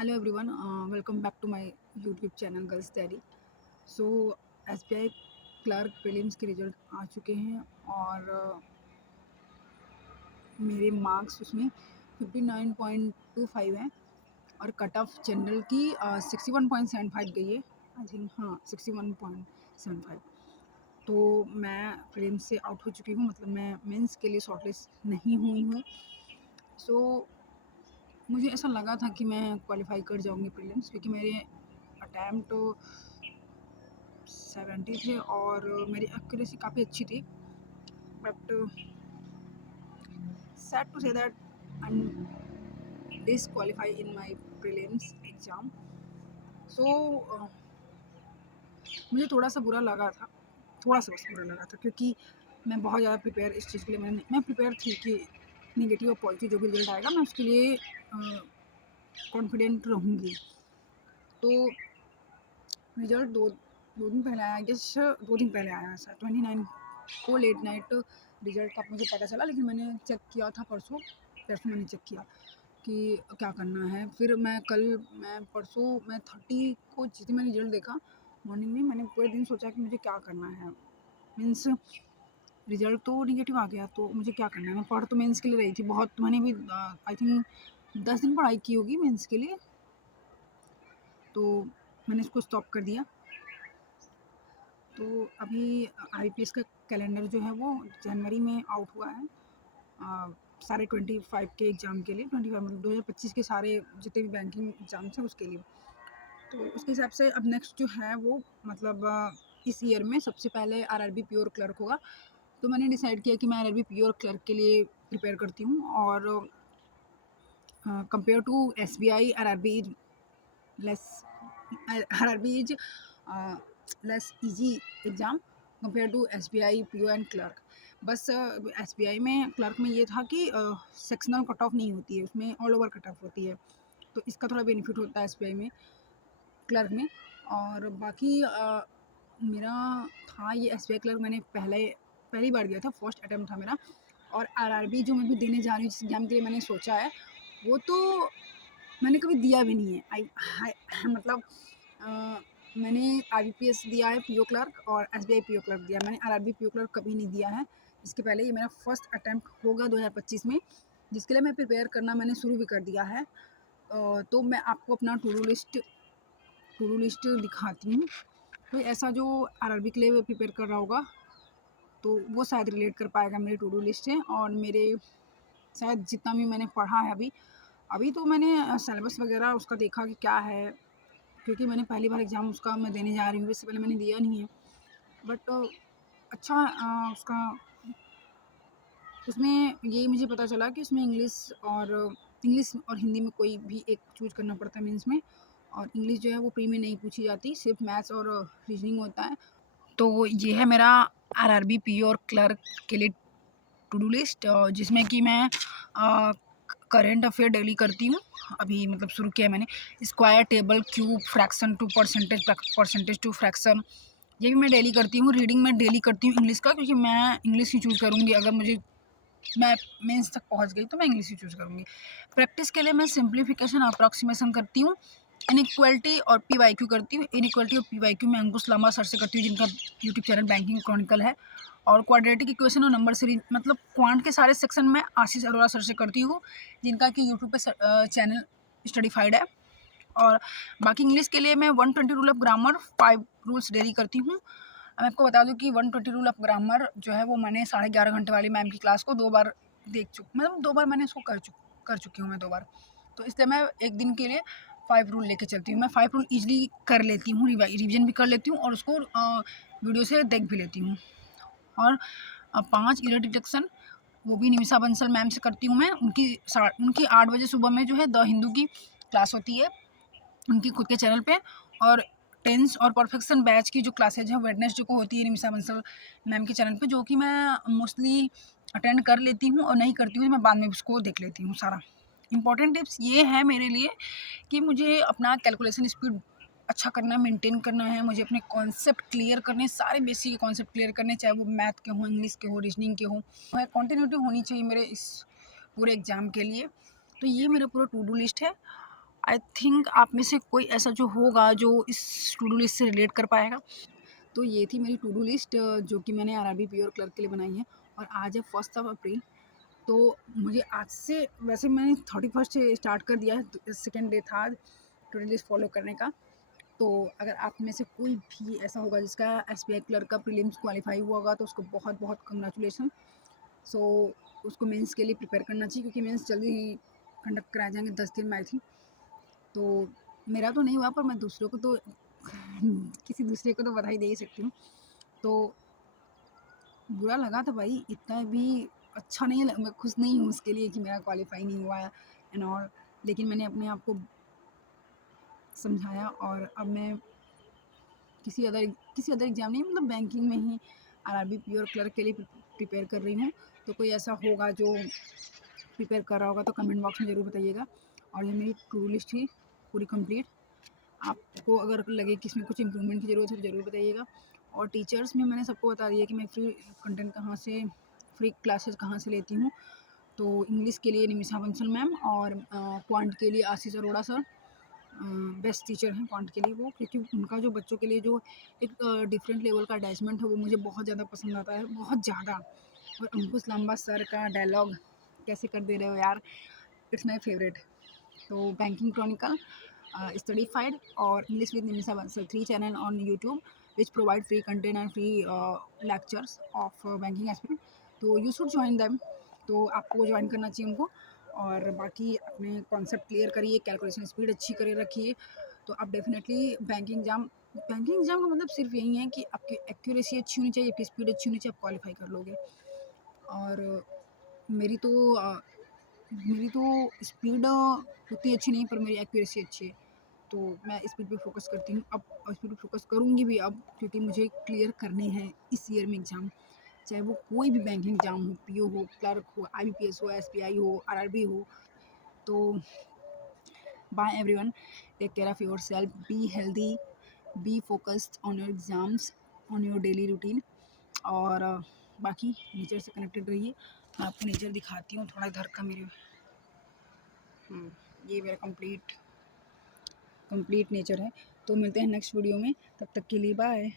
Hello everyone, welcome back to my YouTube channel Girls Diary. So SBI clerk prelims के result आ चुके हैं और मेरे मार्क्स उसमें 59.25 हैं और कट ऑफ जनरल की 61.75 गई है। आई थिंक हाँ 61.75। तो मैं प्रीलिम्स से आउट हो चुकी हूँ, मतलब मैं मेंस के लिए शॉर्टलिस्ट नहीं हुई हूँ। सो मुझे ऐसा लगा था कि मैं क्वालिफाई कर जाऊँगी प्रीलिम्स, क्योंकि मेरे अटैम्प्ट 70 थे और मेरी एक्यूरेसी काफ़ी अच्छी थी। But sad to say that I am disqualify in my prelims exam. So मुझे थोड़ा सा बुरा लगा था, थोड़ा सा बस बुरा लगा था, क्योंकि मैं बहुत ज़्यादा प्रिपेयर इस चीज़ के लिए मैं प्रिपेयर थी कि नेगेटिव और पॉजिटिव जो भी रिजल्ट आएगा मैं उसके लिए कॉन्फिडेंट रहूँगी। तो रिजल्ट दो दिन पहले आया, गेस 2 दिन पहले आया ऐसा 29 को लेट नाइट रिजल्ट का मुझे पता चला। लेकिन मैंने चेक किया था परसों मैंने चेक किया कि क्या करना है। फिर मैं परसों 30 को जिस दिन मैंने रिजल्ट देखा मॉर्निंग में, मैंने पूरे दिन सोचा कि मुझे क्या करना है। मीन्स रिजल्ट तो निगेटिव आ गया तो मुझे क्या करना है। मैं पढ़ तो मेंस के लिए रही थी बहुत, मैंने भी आई थिंक 10 दिन पढ़ाई की होगी मेंस के लिए। तो मैंने इसको स्टॉप कर दिया। तो अभी आईपीएस का कैलेंडर जो है वो जनवरी में आउट हुआ है सारे 25 के एग्ज़ाम के लिए। 25 मतलब 2025 के सारे जितने भी बैंकिंग एग्ज़ाम्स हैं उसके लिए। तो उसके हिसाब से अब नेक्स्ट जो है वो मतलब इस ईयर में सबसे पहले आरआरबी प्योर क्लर्क होगा। तो मैंने डिसाइड किया कि मैं आरआरबी प्योर क्लर्क के लिए प्रिपेयर करती हूँ। और compare to SBI RRB less RRB is less easy exam compare to SBI PO and clerk. बस एसबीआई में क्लर्क में ये था कि सेक्शनल कट ऑफ नहीं होती है, उसमें ऑल ओवर कट ऑफ होती है। तो इसका थोड़ा बेनिफिट होता है एसबीआई में क्लर्क में। और बाकी मेरा था ये एसबीआई क्लर्क, मैंने पहली बार दिया था, फर्स्ट अटैम्प्ट था मेरा। और आरआरबी जो मैं भी देने जा रही हूँ, जिस एग्ज़ाम के लिए मैंने सोचा है, वो तो मैंने कभी दिया भी नहीं है। मतलब मैंने आईबीपीएस दिया है पीओ क्लर्क और एसबीआई पीओ क्लर्क दिया, मैंने आरआरबी पीओ क्लर्क कभी नहीं दिया है। इसके पहले ये मेरा फर्स्ट अटैम्प्ट होगा 2025 में, जिसके लिए मैं प्रिपेयर करना मैंने शुरू भी कर दिया है। तो मैं आपको अपना टू डू लिस्ट दिखाती हूँ। कोई ऐसा जो आरआरबी के लिए प्रिपेयर कर रहा होगा तो वो शायद रिलेट कर पाएगा मेरे टू डू लिस्ट से। और मेरे शायद जितना भी मैंने पढ़ा है अभी अभी तो मैंने सिलेबस वगैरह उसका देखा कि क्या है, क्योंकि मैंने पहली बार एग्ज़ाम उसका मैं देने जा रही हूँ, इससे पहले मैंने दिया नहीं है। बट अच्छा उसका उसमें ये मुझे पता चला कि उसमें इंग्लिश और हिंदी में कोई भी एक चूज़ करना पड़ता है मेंस में। और इंग्लिश जो है वो प्री में नहीं पूछी जाती, सिर्फ मैथ्स और रीजनिंग होता है। तो ये है मेरा आरआरबी पीओ और क्लर्क के लिए टू डू लिस्ट, जिसमें कि मैं करेंट अफेयर डेली करती हूँ। अभी मतलब शुरू किया है मैंने, square table cube fraction to percentage to fraction, ये भी मैं डेली करती हूँ। रीडिंग मैं डेली करती हूँ इंग्लिश का, क्योंकि मैं इंग्लिश ही चूज़ करूँगी। अगर मैं मेंस तक पहुँच गई तो मैं इंग्लिश ही चूज़ करूँगी। प्रैक्टिस के लिए मैं सिंप्लीफिकेशन अप्रॉक्सीमेशन करती हूँ, इनइक्वालिटी और पीवाईक्यू करती हूँ। इनइक्वालिटी और पीवाईक्यू मैं अंकुश लांबा सर से करती हूँ, जिनका यूट्यूब चैनल बैंकिंग क्रॉनिकल है। और क्वाड्रेटिक इक्वेशन और नंबर सीरीज मतलब क्वांट के सारे सेक्शन में आशीष अरोड़ा सर से करती हूँ, जिनका कि यूट्यूब पे चैनल स्टडीफाइड है। और बाकी इंग्लिश के लिए मैं 120 rule of grammar 5 rules daily करती हूँ। मैं आपको बता दूँ कि 120 रूल ऑफ ग्रामर जो है वो मैंने 11.5 घंटे वाली मैम की क्लास को 2 बार मतलब 2 बार मैंने इसको कर चुकी हूँ मैं 2 बार। तो इसलिए मैं एक दिन के लिए 5 रूल लेके चलती हूँ। मैं 5 रूल ईजिली कर लेती हूँ, रिविजन भी कर लेती हूँ और उसको वीडियो से देख भी लेती हूँ। और 5 एरर डिटेक्शन वो भी निमिषा बंसल मैम से करती हूँ मैं। उनकी 8 बजे सुबह में जो है द हिंदू की क्लास होती है उनकी खुद के चैनल पे। और टेंस और परफेक्शन बैच की जो क्लासेज है वेडनेसडे को होती है निमिषा बंसल मैम के चैनल पे, जो कि मैं मोस्टली अटेंड कर लेती हूँ और नहीं करती हूँ मैं बाद में उसको देख लेती हूँ सारा। इंपॉर्टेंट टिप्स ये है मेरे लिए कि मुझे अपना कैलकुलेशन स्पीड अच्छा करना है, मेंटेन करना है, मुझे अपने कॉन्सेप्ट क्लियर करने, सारे बेसिक कॉन्सेप्ट क्लियर करने, चाहे वो मैथ के हों, इंग्लिश के हो, रीजनिंग के हों। कंटिन्यूटी होनी चाहिए मेरे इस पूरे एग्ज़ाम के लिए। तो ये मेरा पूरा टू डू लिस्ट है आई थिंक आप में से कोई ऐसा जो होगा जो इस टू डू लिस्ट से रिलेट कर पाएगा। तो ये थी मेरी टू डू लिस्ट जो कि मैंने आरआरबी पीओ क्लर्क के लिए बनाई है और आज है 1 अप्रैल। तो मुझे आज से, वैसे मैंने 31 से स्टार्ट कर दिया है, सेकेंड डे था टू डू लिस्ट फॉलो करने का। तो अगर आप में से कोई भी ऐसा होगा जिसका एसबीआई क्लर्क का प्रीलिम्स क्वालिफाई हुआ होगा तो उसको बहुत बहुत कंग्रेचुलेसन। सो उसको मेंस के लिए प्रिपेयर करना चाहिए क्योंकि मेंस जल्दी ही कंडक्ट कराए जाएंगे 10 दिन में आई थिंक। तो मेरा तो नहीं हुआ पर मैं दूसरों को तो किसी दूसरे को तो बधाई दे ही सकती हूँ। तो बुरा लगा था भाई, इतना भी अच्छा नहीं लगा, मैं खुश नहीं हूँ उसके लिए कि मेरा क्वालिफाई नहीं हुआ है एंड ऑल। लेकिन मैंने अपने आप को समझाया और अब मैं किसी अदर एग्ज़ाम नहीं, मतलब बैंकिंग में ही आरआरबी पीओ क्लर्क के लिए प्रिपेयर कर रही हूँ। तो कोई ऐसा होगा जो प्रिपेयर कर रहा होगा तो कमेंट बॉक्स में ज़रूर बताइएगा। और ये मेरी टू लिस्ट थी पूरी कंप्लीट। आपको अगर लगे कि इसमें कुछ इम्प्रूवमेंट की ज़रूरत है तो ज़रूर बताइएगा। और टीचर्स में मैंने सबको बता दिया कि मैं फ्री कंटेंट कहाँ से, फ्री क्लासेस कहाँ से लेती हूँ। तो इंग्लिश के लिए निमिषा बंसल मैम और क्वांट के लिए आशीष अरोड़ा सर बेस्ट टीचर हैं क्वांट के लिए वो, क्योंकि उनका जो बच्चों के लिए जो एक डिफरेंट लेवल का अटैचमेंट है वो मुझे बहुत ज़्यादा पसंद आता है, बहुत ज़्यादा। और अंकुश लांबा सर का डायलॉग कैसे कर दे रहे हो यार, इट्स माई फेवरेट। तो बैंकिंग क्रॉनिकल, स्टडीफाइड और English with Nimisha Bansal 3 channel on YouTube which provide free content and free lectures of banking aspirant. तो यू शुड ज्वाइन दैम। तो आपको ज्वाइन करना चाहिए उनको। और बाकी अपने कॉन्सेप्ट क्लियर करिए, कैलकुलेशन स्पीड अच्छी करे रखिए, तो आप डेफिनेटली बैंकिंग एग्जाम का मतलब सिर्फ यही है कि आपकी एक्यूरेसी अच्छी होनी चाहिए, आपकी स्पीड अच्छी होनी चाहिए, आप क्वालिफाई कर लोगे। और मेरी तो मेरी तो स्पीड उतनी अच्छी नहीं पर मेरी एक्यूरेसी अच्छी है। तो मैं स्पीड पे फोकस करती हूँ अब, और स्पीड पे फोकस करूँगी भी अब, क्योंकि मुझे क्लियर करने हैं इस ईयर में एग्ज़ाम। चाहे वो कोई भी बैंकिंग एग्ज़ाम हो, पीओ हो, क्लर्क हो, आईबीपीएस हो, एसबीआई हो, आरआरबी हो। तो bye everyone, take care of yourself, be healthy, be focused on your exams, on your daily routine. और बाकी नेचर से कनेक्टेड रहिए। मैं आपको नेचर दिखाती हूँ थोड़ा इधर का मेरे। ये मेरा कंप्लीट नेचर है। तो मिलते हैं नेक्स्ट वीडियो में, तब तक के लिए बाय।